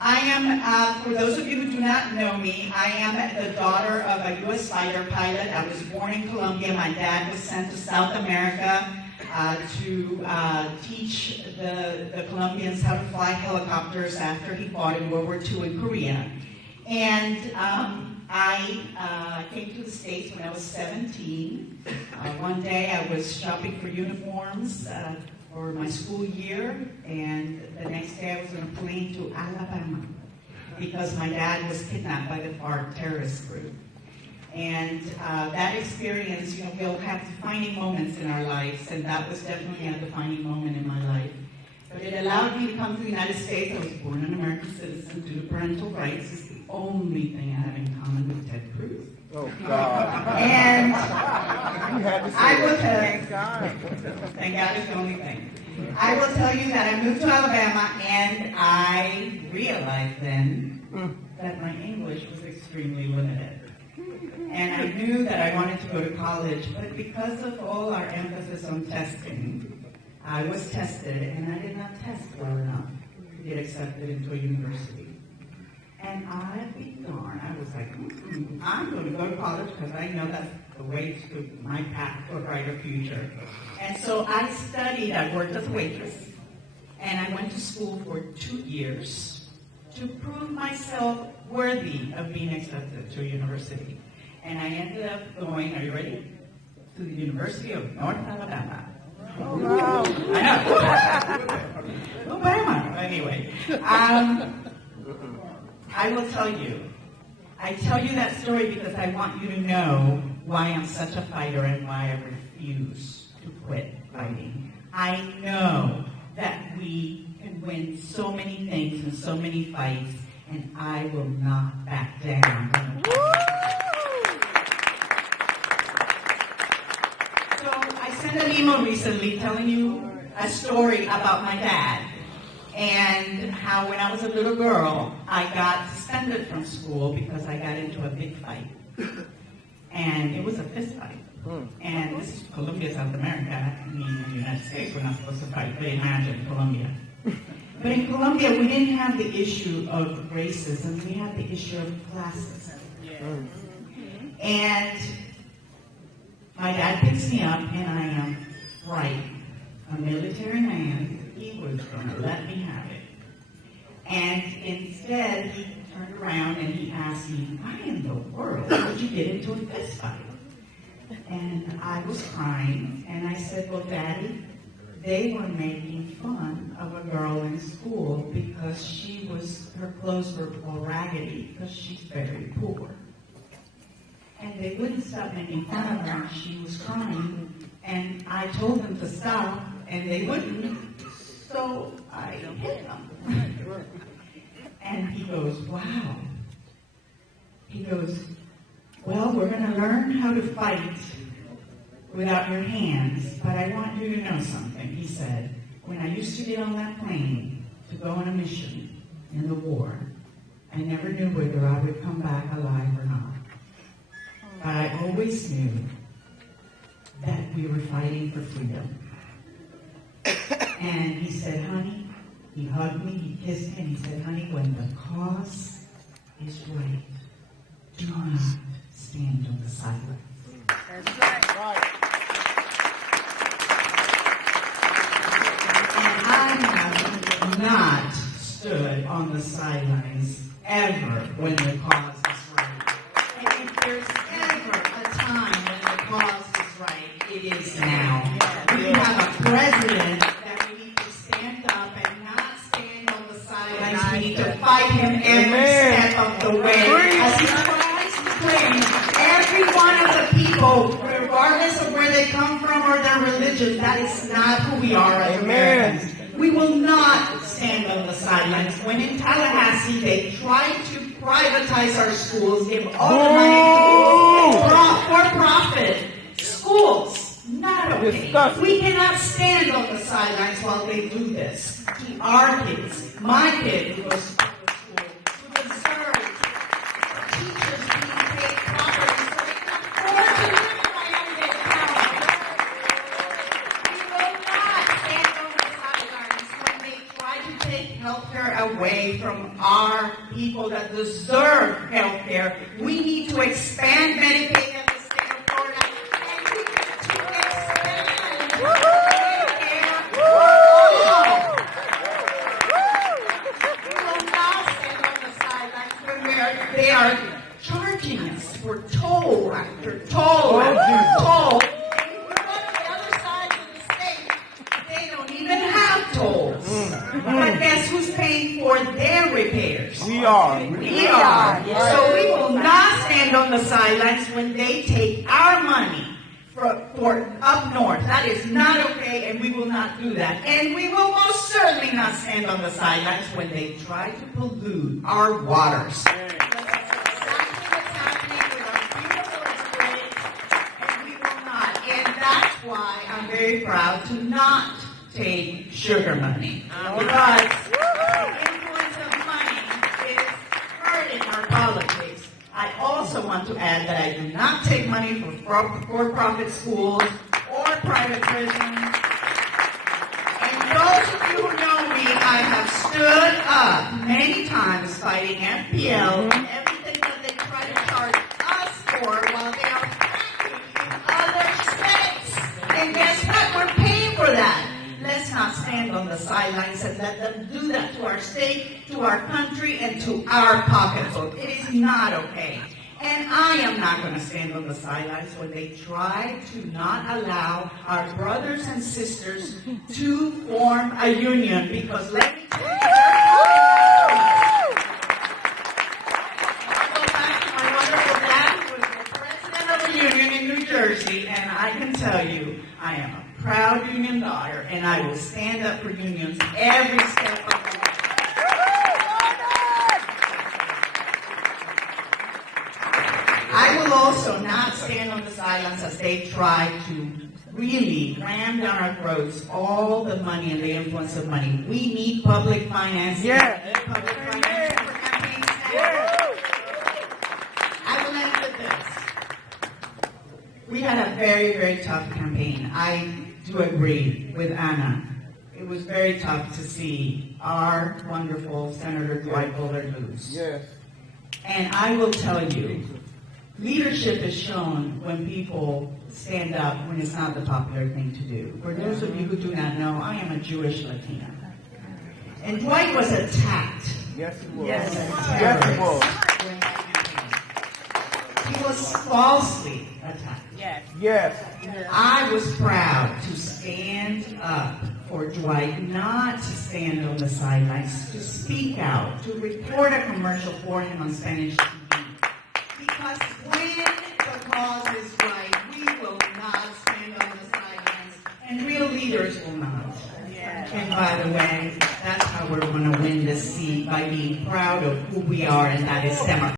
I am, for those of you who do not know me, I am the daughter of a U.S. fighter pilot. I was born in Colombia. My dad was sent to South America to teach the Colombians how to fly helicopters after he fought in World War II in Korea. And I came to the States when I was 17. One day I was shopping for uniforms for my school year, and the next day I was on a plane to Alabama because my dad was kidnapped by the FARC terrorist group. And that experience, we'll have defining moments in our lives, and that was definitely a defining moment in my life. But it allowed me to come to the United States. I was born an American citizen due to parental rights. It's the only thing I have in common with Ted Cruz. Oh, God. And I will tell you, Thank God. thank God is the only thing. I will tell you that I moved to Alabama, and I realized then that my English was extremely limited. And I knew that I wanted to go to college, but because of all our emphasis on testing, I was tested, and I did not test well enough to get accepted into a university. And I'd be darned. I was like, I'm going to go to college because I know that's the way to my path to a brighter future. And so I studied. I worked as a waitress. And I went to school for 2 years to prove myself worthy of being accepted to a university. And I ended up going, are you ready? To the University of North Alabama. Oh, wow. I know. Alabama. Anyway. I will tell you. I tell you that story because I want you to know why I'm such a fighter and why I refuse to quit fighting. I know that we can win so many things and so many fights, and I will not back down. So I sent an email recently telling you a story about my dad. And how when I was a little girl, I got suspended from school because I got into a big fight. And it was a fist fight. And this is Colombia, South America. I mean, in the United States, we're not supposed to fight, but imagine Colombia. But in Colombia, we didn't have the issue of racism. We had the issue of classism. And my dad picks me up, and I am frightened. A military man. He was going to let me have it. And instead, he turned around and he asked me, why in the world did you get into a fist fight? And I was crying, and I said, well, Daddy, they were making fun of a girl in school because her clothes were all raggedy because she's very poor. And they wouldn't stop making fun of her. She was crying, and I told them to stop, and they wouldn't. So I hit him. And he goes, wow. He goes, well, we're going to learn how to fight without your hands, but I want you to know something. He said, when I used to get on that plane to go on a mission in the war, I never knew whether I would come back alive or not. But I always knew that we were fighting for freedom. And he said, honey, he hugged me, he kissed me, and he said, honey, when the cause is right, do not stand on the sidelines. That's right. And I have not stood on the sidelines ever when the cause is right. And if there's ever a time when the cause is right, it is now. We have a president that we need to stand up and not stand on the sidelines. We need to fight him every step of the way. As he tries to claim every one of the people, regardless of where they come from or their religion, that is not who we are as Americans. We will not stand on the sidelines. When in Tallahassee, they tried to privatize our schools, give all the money to for-profit schools. Not okay. We cannot stand on the sidelines while they do this to our kids. My kid who goes to public school, who deserves teachers being paid properly so they can afford to live in Miami-Dade County. We will not stand on the sidelines when they try to take healthcare away away from our people that deserve health care. We need to expand Medicaid in the state of Florida, and we need to expand Medicare for all. We will not stand on the sidelines when they are charging us for toll after toll after toll. But guess who's paying for their repairs? We are. We are. So we will not stand on the sidelines when they take our money for up north. That is not okay, and we will not do that. And we will most certainly not stand on the sidelines when they try to pollute our waters. That's exactly what's happening with our beautiful Everglades, and we will not. And that's why I'm very proud to not take sugar money. Because the influence of money is hurting our politics. I also want to add that I do not take money from for-profit schools or private prisons. And those of you who know me, I have stood up many times fighting FPL and everything that they try to charge us for while they are practicing in other states. And guess what? We're paying for that. Let's not stand on the sidelines and let them do that to our state, to our country, and to our pocketbook. It is not okay. And I am not going to stand on the sidelines when they try to not allow our brothers and sisters to form a union, because let me tell you, I go back to my wonderful dad, who was the president of a union in New Jersey, and I can tell you, I am a proud union daughter, and I will stand up for unions every step of the way. I will also not stand on the sidelines as they try to really ram down our throats all the money and the influence of money. We need public finance. Yeah. We need public finance for campaigns now. I will end with this. We had a very, very tough campaign. I do agree with Anna. It was very tough to see our wonderful Senator Dwight Bullard lose. Yes. And I will tell you, leadership is shown when people stand up when it's not the popular thing to do. For those of you who do not know, I am a Jewish Latina. And Dwight was attacked. Yes, he was. Yes, Yes, he was. during that campaign. He was falsely attacked. Yes. I was proud to stand up for Dwight, not to stand on the sidelines, to speak out, to report a commercial for him on Spanish TV. Because when the cause is right, we will not stand on the sidelines, and real leaders will not. And by the way, that's how we're going to win this seat, by being proud of who we are, and that is democracy.